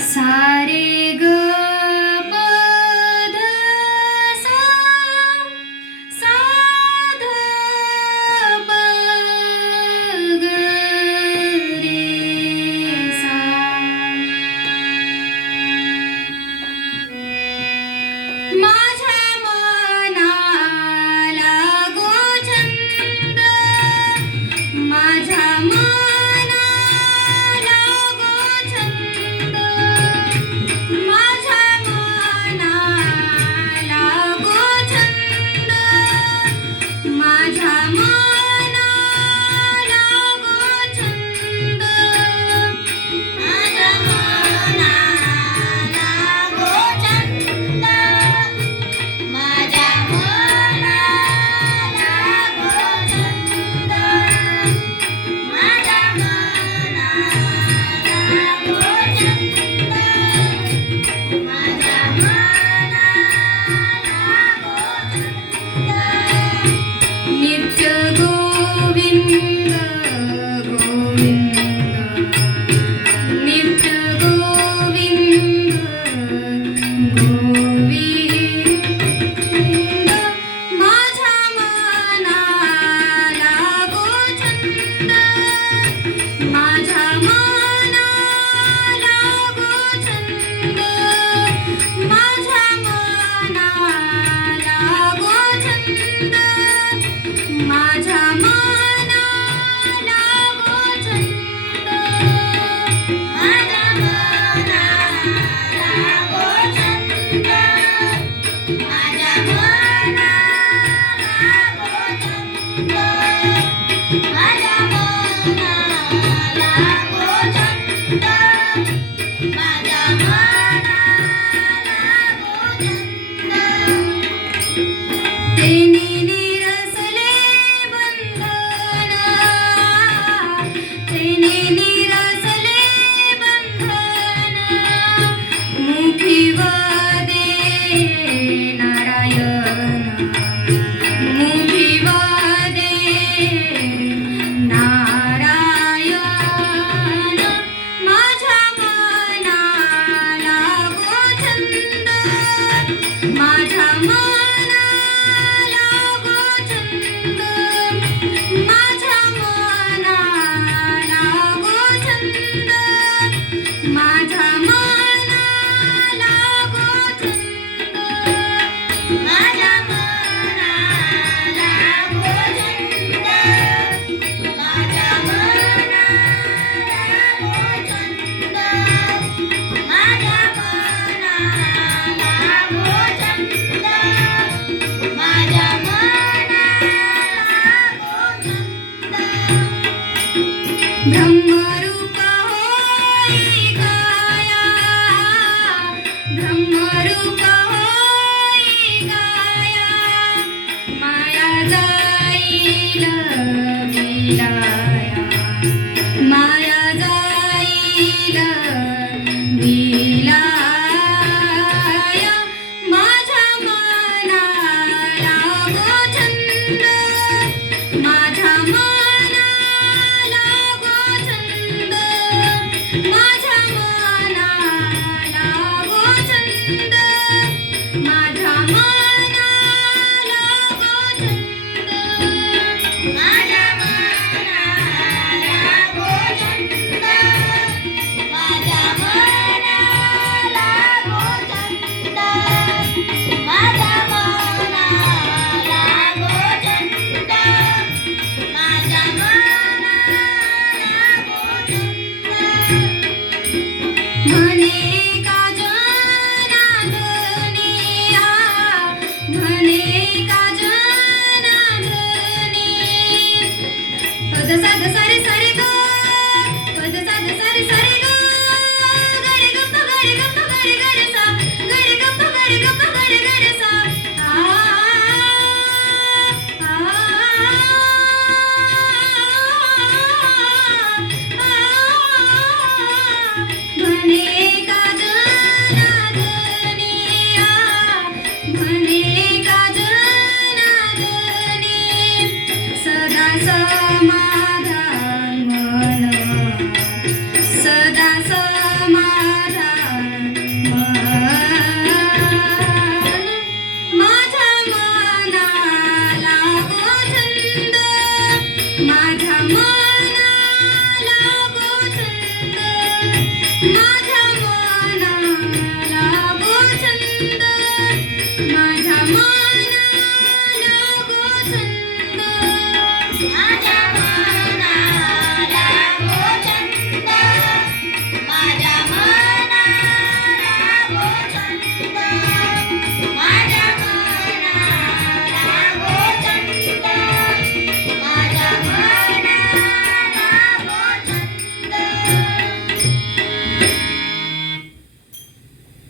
सारे ग प ध सा सा ध प ग रे सा. माझ्या मनाला गो छंद, माझ्या मनाला गो छंद, माझ्या मनाला गो छंद, माझ्या मनाला गो छंद, माझ्या मनाला गो छंद, माझ्या मनाला गो छंद, माझ्या मनाला गो छंद, माझ्या मनाला गो छंद. नित्य गोविंद गोविंद, नित्य गोविंद गोविंद, माझ्या मनाला गो छंद, माझ्या मनाला गो छंद, माझ्या मनाला गो छंद, माझ्या मनाला गो छंद, माझ्या मनाला गो छंद, माझ्या मनाला गो छंद, माझ्या मनाला गो छंद, माझ्या मनाला गो छंद. तेने निरसले बंधन, तेने निरसले बंधन, मुखी वदे नारायण, मुखी वदे नारायण, माझ्या मनाला गो छंद, माझ्या मनाला गो छंद, माझ्या मनाला गो छंद, माझ्या मनाला गो छंद, माझ्या मनाला गो छंद, माझ्या मनाला गो छंद, माझ्या मनाला गो छंद, माझ्या मनाला गो छंद. ब्रह्मरूप होई काया, ब्रह्मरूप होई काया, माया जाईल विलाया, माया जाईल विलाया, माझ्या मनाला गो छंद, माझ्या मनाला गो छंद, माझ्या मनाला गो छंद, माझ्या मनाला गो छंद, माझ्या मनाला गो छंद, माझ्या मनाला गो छंद, माझ्या मनाला गो छंद, माझ्या मनाला गो छंद. म्हणे का जनार्दनिया, म्हणे का जनार्दनी, पद साध सारे सारे ग, पद साध सारे सारे ग, गरे गप्प गरे गप्प गरे गरे सा, गरे गप्प गरे गप्प गरे गरे सा. आ आ म्हणे का जनार्दनिया, म्हणे का जनार्दनी, सदा समाधान मन, सदा समाधान मा